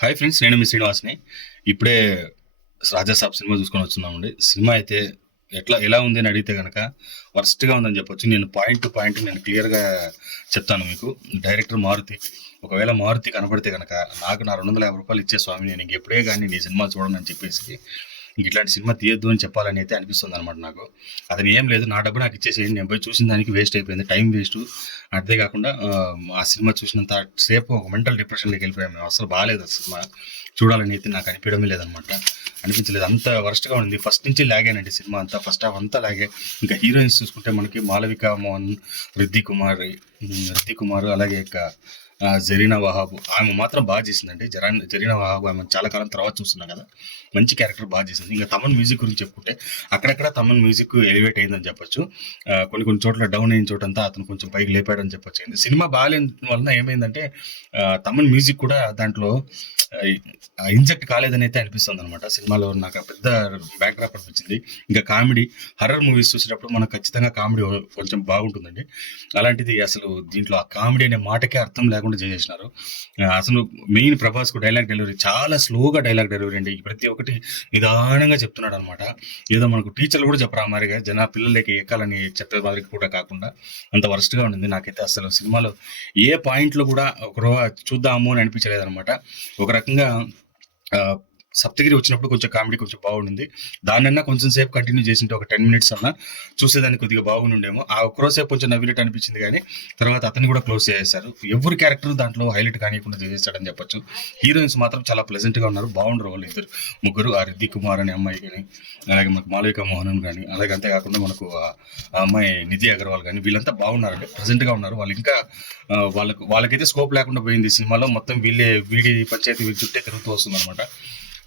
Hi friends, నేను మీ శ్రీనివాస్ని. ఇప్పుడే Raja Saab cinema చూసుకొని వస్తున్నామండి. సినిమా అయితే ఎలా ఉంది అని అడిగితే కనుక వర్స్ట్గా ఉందని చెప్పొచ్చు. నేను పాయింట్ టు పాయింట్ నేను క్లియర్గా చెప్తాను మీకు. డైరెక్టర్ మారుతి. ఒకవేళ మారుతి కనపడితే కనుక నాకు నా ₹250 ఇచ్చే స్వామి, నేను ఇంకెప్పుడే కానీ నీ సినిమా చూడను అని చెప్పేసి ఇట్లాంటి సినిమా తీయొద్దు అని చెప్పాలని అయితే అనిపిస్తుంది అనమాట నాకు. అతను ఏం లేదు, నా డబ్బు నాకు ఇచ్చేసేయండి, నేను పోయి చూసిన దానికి వేస్ట్ అయిపోయింది, టైం వేస్ట్. అంతేకాకుండా ఆ సినిమా చూసినంత సేపు ఒక మెంటల్ డిప్రెషన్లోకి వెళ్ళిపోయాము మేము. అసలు బాగాలేదు ఆ సినిమా. చూడాలని అయితే నాకు అనిపించడమే లేదనమాట. అనిపించలేదు, అంత వర్స్ట్గా ఉంది. ఫస్ట్ నుంచి లాగేనండి సినిమా అంతా. ఫస్ట్ హాఫ్ అంతా లాగే. ఇంకా హీరోయిన్స్ చూసుకుంటే మనకి మాలవిక మోహన్, రిద్ది కుమార్, అలాగే ఇక జరీనా వహాబ్. ఆమె మాత్రం బాగా చేసిందండి. జరీనా వహాబ్ ఆమె చాలా కాలం తర్వాత చూస్తున్నాం కదా, మంచి క్యారెక్టర్ బాగా చేసింది. ఇంకా తమన్ మ్యూజిక్ గురించి చెప్పుకుంటే అక్కడక్కడ తమన్ మ్యూజిక్ ఎలివేట్ అయిందని చెప్పొచ్చు. కొన్ని చోట్ల డౌన్ అయిన చోటంతా అతను కొంచెం పైకి లేపాడని చెప్పొచ్చు. సినిమా బాగాలేని వలన ఏమైందంటే తమన్ మ్యూజిక్ కూడా దాంట్లో ఇంజెక్ట్ కాలేదని అయితే అనిపిస్తుంది అనమాట. సినిమాలో నాకు పెద్ద బ్యాక్ డ్రాప్ అనిపించింది. ఇంకా కామెడీ, హర్రర్ మూవీస్ చూసినప్పుడు మనకు ఖచ్చితంగా కామెడీ కొంచెం బాగుంటుందండి. అలాంటిది అసలు దీంట్లో ఆ కామెడీ అనే మాటకే అర్థం లేకుండా చేసేసినారు. అసలు మెయిన్ ప్రభాస్కు డైలాగ్ డెలివరీ చాలా స్లోగా డైలాగ్ డెలివరీ అండి. ప్రతి ఒక్కటి నిదానంగా చెప్తున్నాడు అనమాట. ఏదో మనకు టీచర్లు కూడా చెప్పరా మారిగా పిల్లలకి ఎక్కాలని చెప్పే వారికి కూడా కాకుండా అంత వరస్ట్గా ఉండింది. నాకైతే అసలు సినిమాలో ఏ పాయింట్లో కూడా ఒక చూద్దాము అని అనిపించలేదు అనమాట. ఒక రకంగా సప్తగిరి వచ్చినప్పుడు కొంచెం కామెడీ కొంచెం బాగుండింది. దాన్నన్నా కొంచెం సేపు కంటిన్యూ చేసింటే ఒక 10 minutes అన్నా చూసేదానికి కొద్దిగా బాగుండేమో. ఆ ఒక్కరోసేపు కొంచెం నవ్వినట్టు అనిపించింది, కానీ తర్వాత అతన్ని కూడా క్లోజ్ చేసేసారు. ఎవరి క్యారెక్టర్ దాంట్లో హైలైట్ కానివ్వకుండా చేసేసాడని చెప్పొచ్చు. హీరోయిన్స్ మాత్రం చాలా ప్లెజెంట్గా ఉన్నారు, బాగుండరు వాళ్ళు ఇద్దరు ముగ్గురు. ఆ రిద్ది కుమార్ అనే అమ్మాయి కానీ, అలాగే మనకు మాలవిక మోహన్ కానీ, అలాగే అంతేకాకుండా మనకు ఆ అమ్మాయి నిధి అగర్వాల్ కానీ, వీళ్ళంతా బాగున్నారండి, ప్రజెంట్గా ఉన్నారు. వాళ్ళు ఇంకా వాళ్ళకైతే స్కోప్ లేకుండా పోయింది సినిమాలో. మొత్తం వీడి పంచాయతీ వీడి చుట్టే తిరుగుతూ వస్తుంది అనమాట.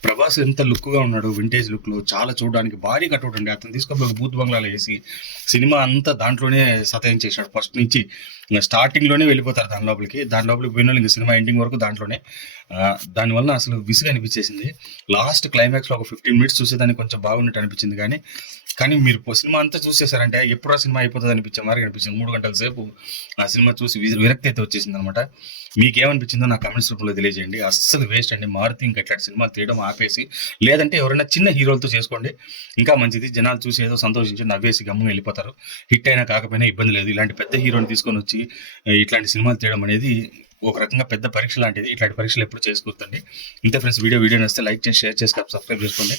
ప్రభాస్ ఎంత లుక్గా ఉన్నాడు, వింటేజ్ లుక్లో, చాలా చూడడానికి భారీ కట్అవుట్ అండి. అతను తీసుకొని ఒక బూత్ బంగ్లాలో వేసి సినిమా అంతా దాంట్లోనే సతాయించేసాడు. ఫస్ట్ నుంచి స్టార్టింగ్లోనే వెళ్ళిపోతారు దాని లోపలికి పోయిన ఇంకా సినిమా ఎండింగ్ వరకు దాంట్లోనే. దానివల్ల అసలు విసుగు అనిపించేసింది. లాస్ట్ క్లైమాక్స్లో ఒక 15 minutes చూసేదానికి కొంచెం బాగున్నట్టు అనిపించింది, కానీ మీరు సినిమా అంతా చూసేసారంటే ఎప్పుడు ఆ సినిమా అయిపోతుంది అనిపించే మరి అనిపించింది. 3 గంటల సేపు ఆ సినిమా చూసి విరక్తి అయితే వచ్చేసింది అనమాట. మీకేమనిపించిందో నా కామెంట్స్ రూపంలో తెలియజేయండి. అస్సలు వేస్ట్ అండి. మారుతి ఇంకా ఇట్లాంటి సినిమాలు తీయడం ఆపేసి, లేదంటే ఎవరైనా చిన్న హీరోలతో చేసుకోండి, ఇంకా మంచిది. జనాలు చూసి ఏదో సంతోషించి నవ్వేసి గమ్మున వెళ్ళిపోతారు. హిట్ అయినా కాకపోయినా ఇబ్బంది లేదు. ఇలాంటి పెద్ద హీరోని తీసుకొని వచ్చి ఇట్లాంటి సినిమాలు తీయడం అనేది ఒక రకంగా పెద్ద పరీక్ష లాంటిది. ఇట్లాంటి పరీక్షలు ఎప్పుడు చేసుకోవద్దండి. ఇంతే ఫ్రెండ్స్, వీడియో నచ్చితే లైక్ చేసి, షేర్ చేసి, సబ్స్క్రైబ్ చేసుకోండి.